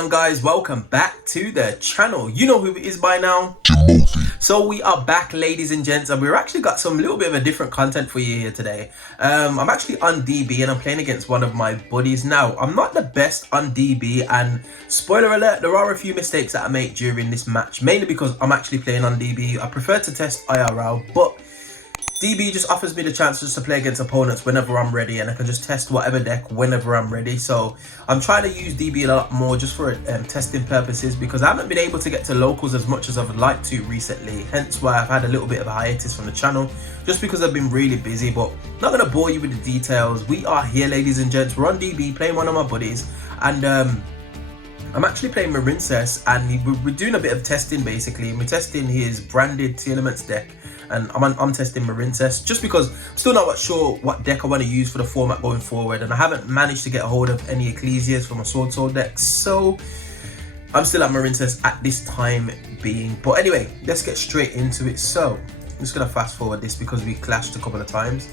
on, guys? Welcome back to the channel. You know who it is by now, Jimothy. So we are back, ladies and gents, and we've actually got some little bit of a different content for you here today. I'm actually on DB and I'm playing against one of my buddies. Now, I'm not the best on DB, and spoiler alert, there are a few mistakes that I make during this match, mainly because I'm actually playing on DB. I prefer to test IRL, but DB just offers me the chance just to play against opponents whenever I'm ready, and I can just test whatever deck whenever I'm ready. So I'm trying to use DB a lot more just for testing purposes, because I haven't been able to get to locals as much as I would like to recently, hence why I've had a little bit of a hiatus from the channel, just because I've been really busy. But not going to bore you with the details. We are here, ladies and gents. We're on DB playing one of my buddies, and I'm actually playing Marincess, and we're doing a bit of testing basically. We're testing his branded Tearlaments deck, and I'm testing Marincess just because I'm still not sure what deck I want to use for the format going forward, and I haven't managed to get a hold of any Ecclesias for my Sword Soul deck, so I'm still at Marincess at this time being. But anyway, let's get straight into it. So I'm just gonna fast forward this because we clashed a couple of times.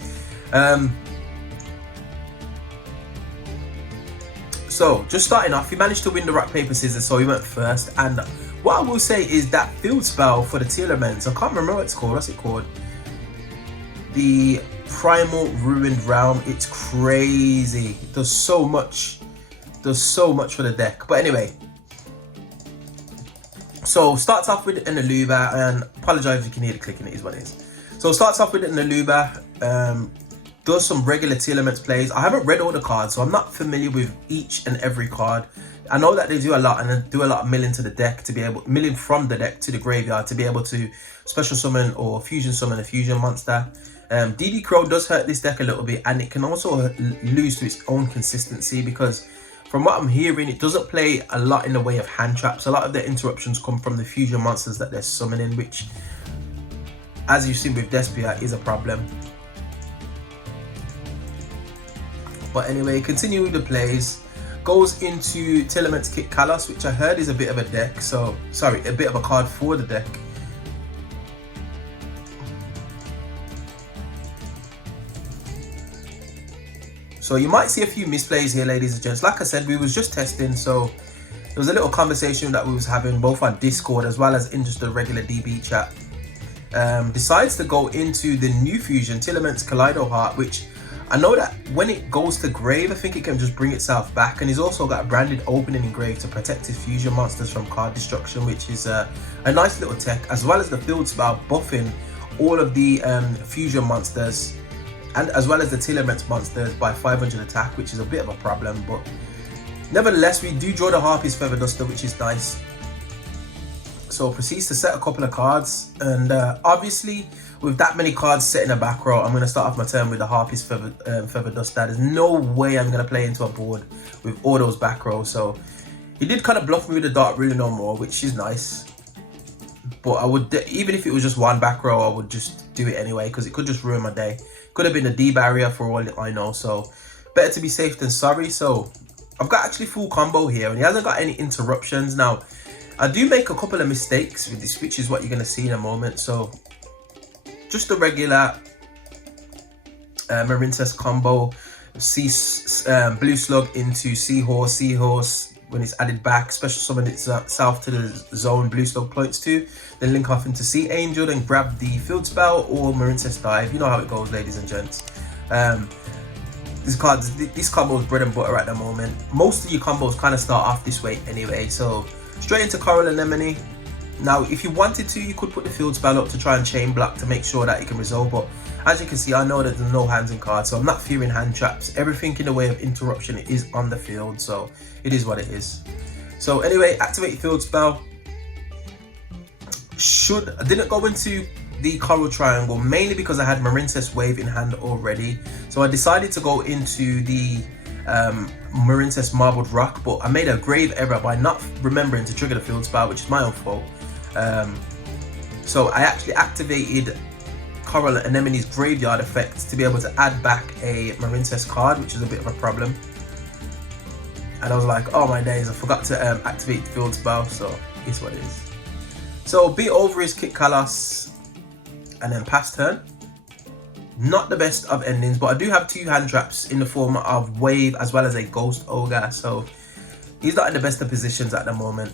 So just starting off, he managed to win the rock paper scissors, so he went first. And what I will say is that field spell for the Tearlaments, I can't remember what it's called. What's it called? The Primal Ruined Realm. It's crazy. It does so much. It does so much for the deck. But anyway, so starts off with an Aluba, and apologize if you can hear the clicking. It is what it is. So starts off with an Aluba. Does some regular Tearlaments plays. I haven't read all the cards, so I'm not familiar with each and every card. I know that they do a lot, and they do a lot of milling to the deck to be able, milling from the deck to the graveyard to be able to special summon or fusion summon a fusion monster. DD Crow does hurt this deck a little bit, and it can also lose to its own consistency, because from what I'm hearing, it doesn't play a lot in the way of hand traps. A lot of the interruptions come from the fusion monsters that they're summoning, which, as you've seen with Despia, is a problem. But anyway, continue with the plays. Goes into Tearlaments Kit Kalos, which I heard is a bit of a deck. So, sorry, a bit of a card for the deck. So you might see a few misplays here, ladies and gents. Like I said, we was just testing, so there was a little conversation that we was having both on Discord as well as in just the regular DB chat. Decides to go into the new fusion, Tearlaments Kaleido Heart, which I know that when it goes to grave, I think it can just bring itself back, and he's also got branded opening in grave to protect his fusion monsters from card destruction, which is a nice little tech, as well as the field spell buffing all of the fusion monsters, and as well as the Tearlaments monsters by 500 attack, which is a bit of a problem. But nevertheless, we do draw the Harpy's Feather Duster, which is nice. So proceeds to set a couple of cards, and obviously with that many cards set in the back row, I'm going to start off my turn with the Harpy's Feather Duster. There's no way I'm going to play into a board with all those back rows. So he did kind of bluff me with the Dark Rune no more, which is nice. But I would, even if it was just one back row, I would just do it anyway, because it could just ruin my day. Could have been a D barrier for all I know, so better to be safe than sorry. So I've got actually full combo here, and he hasn't got any interruptions. Now, I do make a couple of mistakes with this, which is what you're going to see in a moment. So just the regular Marincess combo, Blue Slug into Seahorse when it's added back, special summon itself to the zone Blue Slug points to, then link off into Sea Angel, then grab the field spell or Marincess Dive. You know how it goes, ladies and gents. This combo is bread and butter at the moment. Most of your combos kind of start off this way anyway, so straight into Coral Anemone. Now, if you wanted to, you could put the field spell up to try and chain block to make sure that it can resolve, but as you can see, I know that there's no hands in cards, so I'm not fearing hand traps. Everything in the way of interruption is on the field, so it is what it is. So anyway, activate field spell. I didn't go into the Coral Triangle, mainly because I had Marincess Wave in hand already, so I decided to go into the Marincess Marbled Rock, but I made a grave error by not remembering to trigger the field spell, which is my own fault. So I actually activated Coral Anemone's graveyard effect to be able to add back a Marincess card, which is a bit of a problem. And I was like, oh my days, I forgot to activate the field spell, so it's what it is. So beat over his Kit Kalos, and then pass turn. Not the best of endings, but I do have two hand traps in the form of Wave as well as a Ghost Ogre, so He's not in the best of positions at the moment.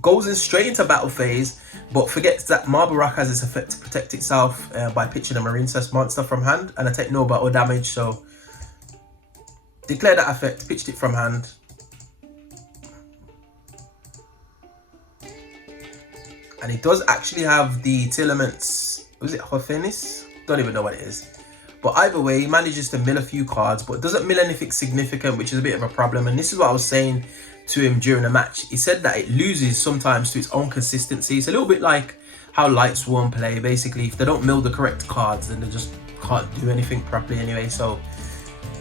Goes in straight into battle phase, but forgets that Marble Rock has its effect to protect itself by pitching a Marincess monster from hand, and I take no battle damage, so declare that effect, pitched it from hand. And he does actually have the Tearlaments, was it Hophenis? Don't even know what it is. But either way, he manages to mill a few cards, but doesn't mill anything significant, which is a bit of a problem. And this is what I was saying to him during the match. He said that it loses sometimes to its own consistency. It's a little bit like how Light Swarm play. Basically, if they don't mill the correct cards, then they just can't do anything properly anyway. So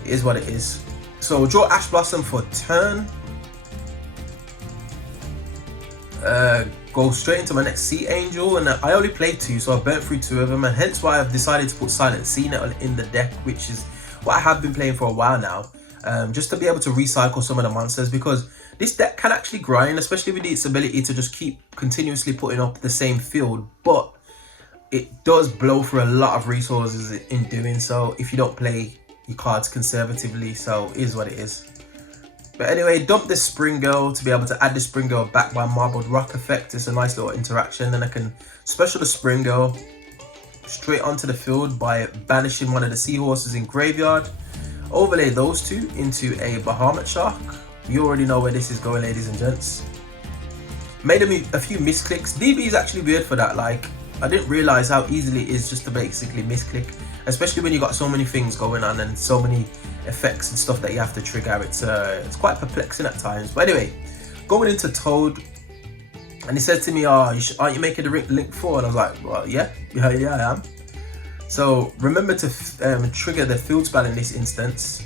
it is what it is. So draw Ash Blossom for turn. Go straight into my next Sea Angel, and I only played 2, so I burnt through 2 of them, and hence why I've decided to put Silent Sea Nettle in the deck, which is what I have been playing for a while now, just to be able to recycle some of the monsters, because this deck can actually grind, especially with its ability to just keep continuously putting up the same field, but it does blow through a lot of resources in doing so if you don't play your cards conservatively, so it is what it is. But anyway, dump this Spring Girl to be able to add the Spring Girl back by Marbled Rock effect. It's a nice little interaction. Then I can special the Spring Girl straight onto the field by banishing one of the Seahorses in Graveyard. Overlay those 2 into a Bahamut Shark. You already know where this is going, ladies and gents. Made a few misclicks. DB is actually weird for that. Like, I didn't realize how easily it is just to basically misclick, especially when you got so many things going on and so many effects and stuff that you have to trigger. It's quite perplexing at times. But anyway, going into Toad, and he said to me, "Oh, aren't you making the link 4?" And I was like, "Well, yeah, I am." So remember to trigger the field spell in this instance,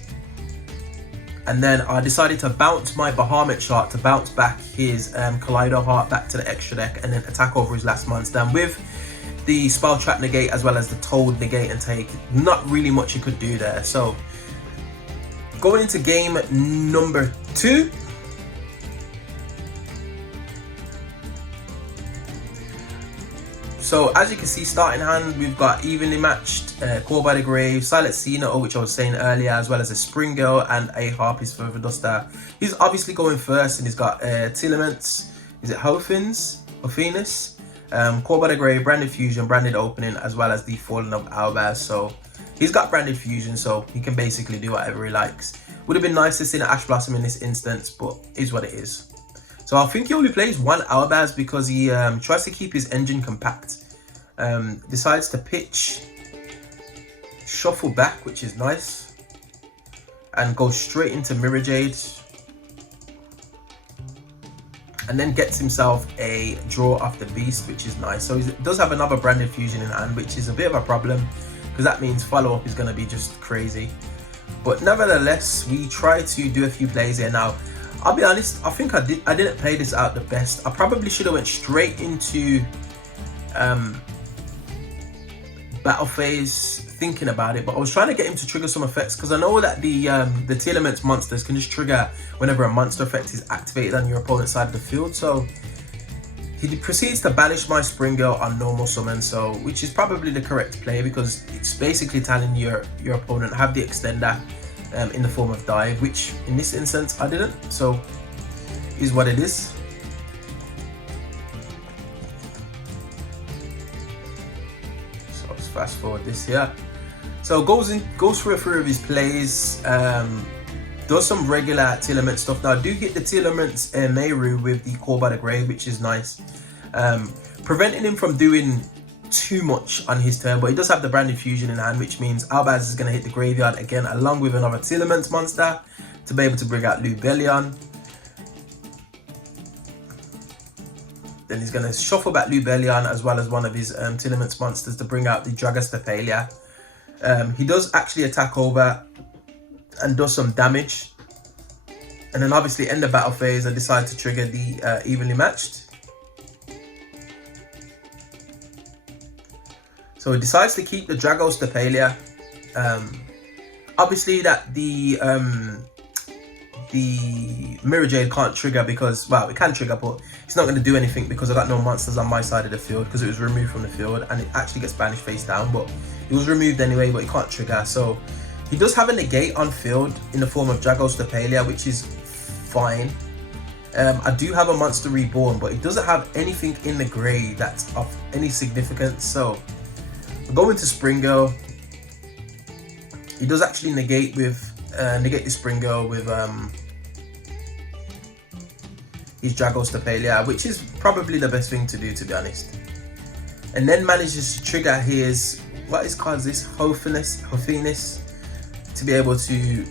and then I decided to bounce my Bahamut Shark to bounce back his Kaleido Heart back to the extra deck, and then attack over his last monster. And with the Spell Trap negate as well as the Toad negate and take, not really much you could do there. So going into game number 2. So as you can see, starting hand, we've got evenly matched Core by the Grave, Silent Sea Nettle, which I was saying earlier, as well as a Spring Girl and a Harpy's Further Duster. He's obviously going first, and he's got Tearlaments, is it Hophenis? Core by the Grave, Branded Fusion, Branded Opening, as well as the Fallen of Albaz. So he's got Branded Fusion, so he can basically do whatever he likes. Would have been nice to see an Ash Blossom in this instance, but is what it is. So I think he only plays 1 Albaz because he tries to keep his engine compact. Decides to pitch Shuffle back, which is nice, and go straight into Mirror Jade. And then gets himself a draw off the Beast, which is nice. So he does have another Branded Fusion in hand, which is a bit of a problem, because that means follow-up is going to be just crazy. But nevertheless, we try to do a few plays here. Now, I'll be honest, I think I didn't play this out the best. I probably should have went straight into battle phase thinking about it, but I was trying to get him to trigger some effects, because I know that the Tearlaments monsters can just trigger whenever a monster effect is activated on your opponent's side of the field. So he proceeds to banish my Spring Girl on normal summon, so which is probably the correct play, because it's basically telling your opponent have the extender in the form of dive, which in this instance I didn't, so is what it is. So let's fast forward this here. So goes through a few of his plays, does some regular Tearlament stuff. Now I do hit the Tearlaments Meru with the Core by the Grave, which is nice, preventing him from doing too much on his turn, but he does have the Branded Fusion in hand, which means Albaz is going to hit the graveyard again along with another Tearlaments monster to be able to bring out Lubellion. Then he's going to shuffle back Lubellion as well as one of his Tearlaments monsters to bring out the Dragastapalia. He does actually attack over and does some damage, and then obviously end the battle phase and decide to trigger the evenly matched. So he decides to keep the Dragostapalia. Obviously that the Mirror Jade can't trigger because, well, it can trigger, but it's not going to do anything because I got no monsters on my side of the field because it was removed from the field, and it actually gets banished face down, but it was removed anyway, but it can't trigger. So he does have a negate on field in the form of Dragostapalia, which is fine. I do have a Monster Reborn, but it doesn't have anything in the grey that's of any significance. So I go into Spring Girl. He does actually negate the Spring Girl with his Dragostapelia, which is probably the best thing to do, to be honest. And then manages to trigger his, what is called this, Hophiness, to be able to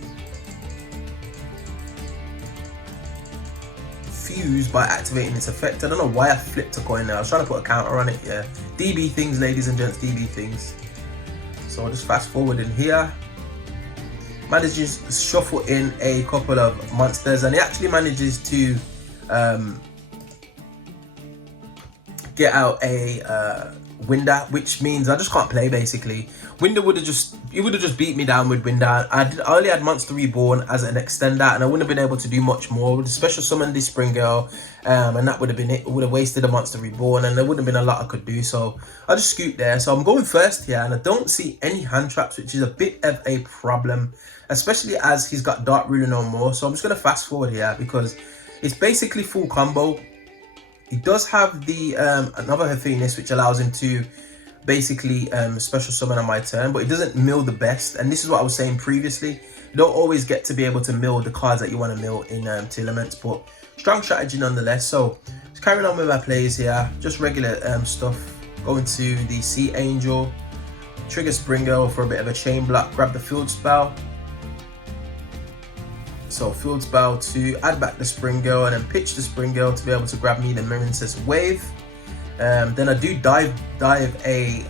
fuse by activating its effect. I don't know why I flipped a coin there. I was trying to put a counter on it. Yeah, DB things, ladies and gents, DB things. So I'll just fast forward in here. Manages to shuffle in a couple of monsters, and he actually manages to get out a Winder, which means I just can't play basically. Winder would have just beat me down with Winder. I only had Monster Reborn as an extender, and I wouldn't have been able to do much more. With special summon this Spring Girl, and that would have been it. Would have wasted a Monster Reborn, and there wouldn't have been a lot I could do. So I just scooped there. So I'm going first here, and I don't see any hand traps, which is a bit of a problem, especially as he's got Dark Ruler no more. So I'm just gonna fast forward here because it's basically full combo. He does have the another Hophiness, which allows him to basically special summon on my turn, but it doesn't mill the best. And this is what I was saying previously. You don't always get to be able to mill the cards that you want to mill in Tearlaments, but strong strategy nonetheless. So just carrying on with my plays here, just regular stuff. Going to the Sea Angel, trigger Spring Girl for a bit of a chain block, grab the Field Spell. So Field Spell to add back the Spring Girl, and then pitch the Spring Girl to be able to grab me the Marincess Wave. Then I do dive a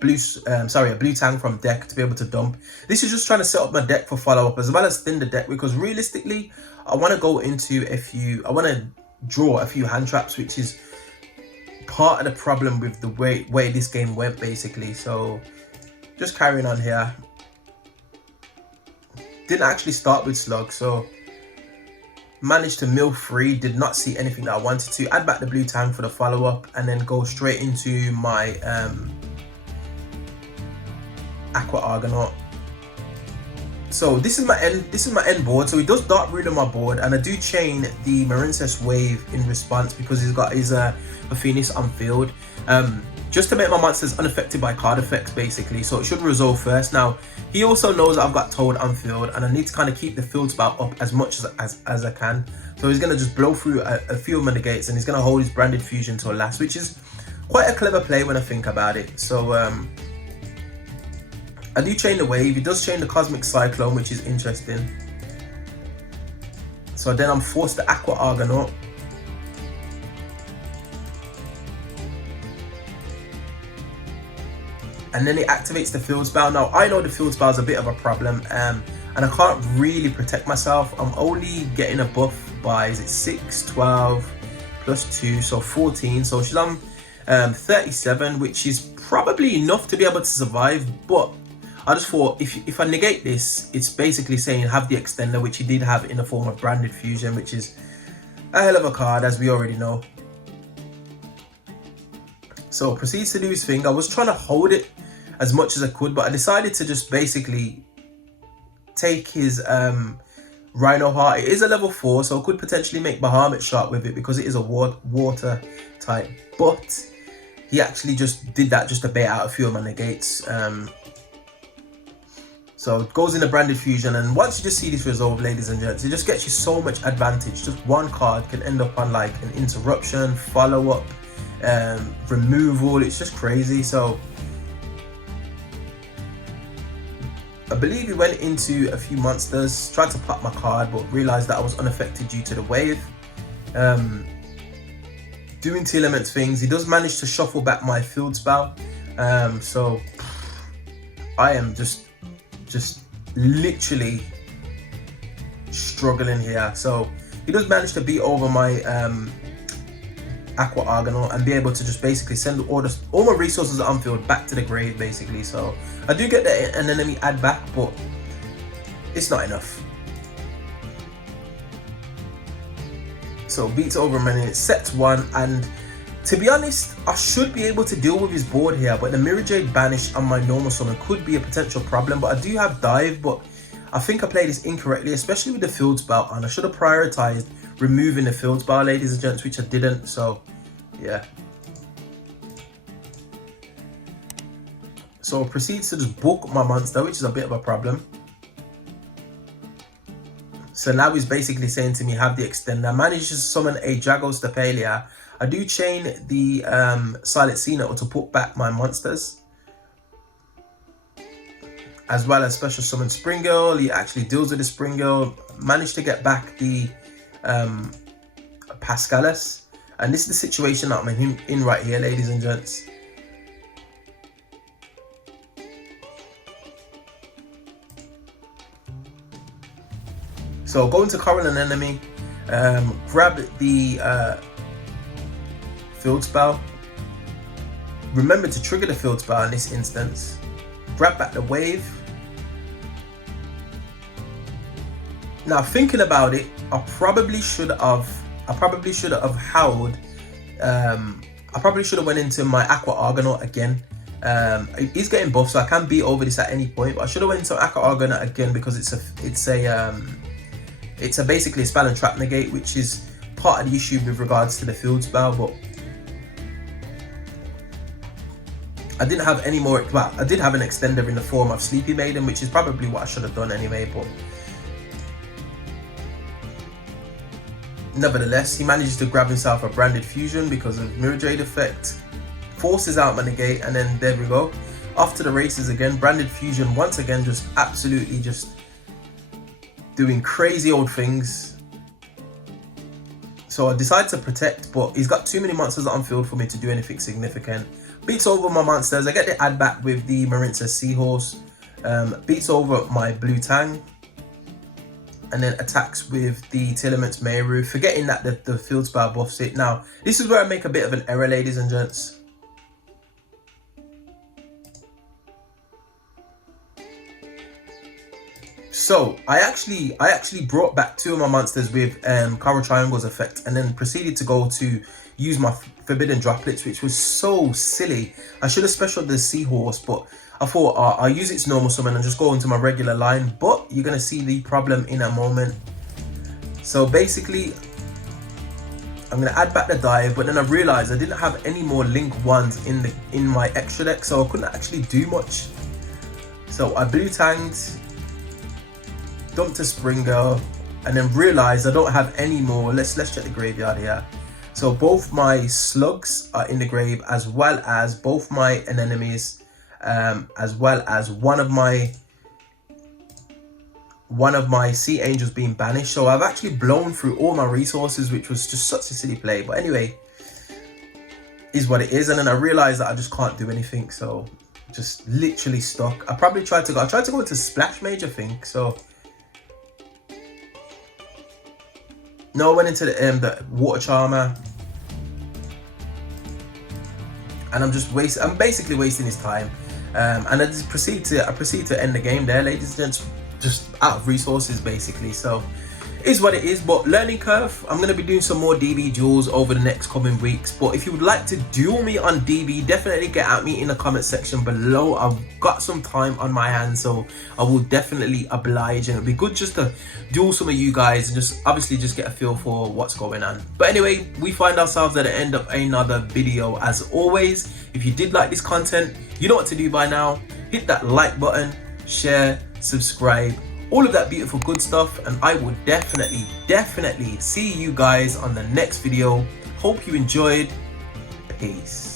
blue Tang from deck to be able to dump. This is just trying to set up my deck for follow up, as well as thin the deck, because realistically I want to go into I want to draw a few hand traps, which is part of the problem with the way this game went basically. So just carrying on here. Didn't actually start with Slug, so managed to mill free. Did not see anything that I wanted to. Add back the blue Tang for the follow-up, and then go straight into my Aqua Argonaut. So this is my end board. So he does Dark Ruler my board, and I do chain the Marincess Wave in response because he's got his Hophiness on field. Just to make my monsters unaffected by card effects basically, so it should resolve first. Now he also knows that I've got Toad on field, and I need to kind of keep the field spell up as much as I can. So he's going to just blow through a few of my negates, and he's going to hold his Branded Fusion till last, which is quite a clever play when I think about it. So I do chain the Wave. He does chain the Cosmic Cyclone, which is interesting. So then I'm forced to Aqua Argonaut. And then it activates the Field Spell. Now I know the Field Spell is a bit of a problem, and I can't really protect myself. I'm only getting a buff by, is it 6, 12, plus 2, so 14. So she's on 37, which is probably enough to be able to survive. But I just thought, if I negate this, it's basically saying have the extender, which he did have in the form of Branded Fusion, which is a hell of a card, as we already know. So proceeds to do his thing. I was trying to hold it as much as I could, but I decided to just basically take his Rhino Heart. It is a level 4, so I could potentially make Bahamut Shark with it because it is a water type, but he actually just did that just to bait out a few of my negates. So it goes in the Branded Fusion, and once you just see this resolve, ladies and gents, it just gets you so much advantage. Just one card can end up on like an interruption, follow-up, removal. It's just crazy. So I believe he went into a few monsters, tried to pop my card, but realized that I was unaffected due to the wave. Doing Tearlaments things, he does manage to shuffle back my Field Spell. So I am just literally struggling here. So he does manage to beat over my Aqua Argonaut and be able to just basically send all my resources on field back to the grave basically. So I do get an enemy add back, but it's not enough. So beats over a minute, sets 1, and to be honest, I should be able to deal with his board here, but the Mirror Jade banished on my normal summon could be a potential problem. But I do have dive, but I think I played this incorrectly, especially with the field spell, and I should have prioritized removing the field spell, ladies and gents, which I didn't. So yeah. So proceeds to just book my monster, which is a bit of a problem. So now he's basically saying to me, have the extender. I managed to summon a Dragos Stapelia. I do chain the Silent Cena to put back my monsters, as well as special summon Spring Girl. He actually deals with the Spring Girl. Managed to get back the Pascalis. And this is the situation that I'm in right here, ladies and gents. So go into current an enemy, grab the field spell. Remember to trigger the field spell in this instance. Grab back the wave. Now thinking about it, I probably should have howled. I probably should have went into my Aqua Argonaut again. He's getting buffed, so I can beat over this at any point. But I should have went into Aqua Argonaut again because it's basically a spell and trap negate, which is part of the issue with regards to the field spell. But I didn't have any more. Well, I did have an extender in the form of Sleepy Maiden, which is probably what I should have done anyway. But nevertheless, he manages to grab himself a Branded Fusion because of Mirror Jade effect, forces out my negate, and then there we go. Off to the races again. Branded Fusion once again, just absolutely just doing crazy old things. So I decide to protect, but he's got too many monsters on field for me to do anything significant. Beats over my monsters. I get the add back with the Marincess Seahorse. Beats over my Blue Tang. And then attacks with the Tearlaments Meru, forgetting that the field spell buffs it. Now, this is where I make a bit of an error, ladies and gents. So I actually brought back two of my monsters with Coral Triangle's effect, and then proceeded to go to use my Forbidden Droplets, which was so silly. I should have specialed the Seahorse, but I thought I'll use its normal summon and just go into my regular line. But you're gonna see the problem in a moment. So basically, I'm gonna add back the dive, but then I realized I didn't have any more Link 1s in my extra deck, so I couldn't actually do much. So I Blue Tanged, dumped a Spring Girl, and then realized I don't have any more. Let's check the graveyard here. So both my slugs are in the grave, as well as both my anemones, as well as one of my Sea Angels being banished. So I've actually blown through all my resources, which was just such a silly play. But anyway, is what it is. And then I realized that I just can't do anything, so just literally stuck. I tried to go into Splash Mage, I think. So no, I went into the Water Charmer, and I'm basically wasting his time, and I proceed to end the game there, ladies and gents, just out of resources basically. So is what it is. But learning curve, I'm going to be doing some more DB duels over the next coming weeks. But if you would like to duel me on DB, definitely get at me in the comment section below. I've got some time on my hands, so I will definitely oblige, and it'll be good just to duel some of you guys and just obviously just get a feel for what's going on. But anyway, we find ourselves at the end of another video. As always, if you did like this content, you know what to do by now. Hit that like button, share, subscribe, all of that beautiful good stuff, and I will definitely see you guys on the next video. Hope you enjoyed. Peace.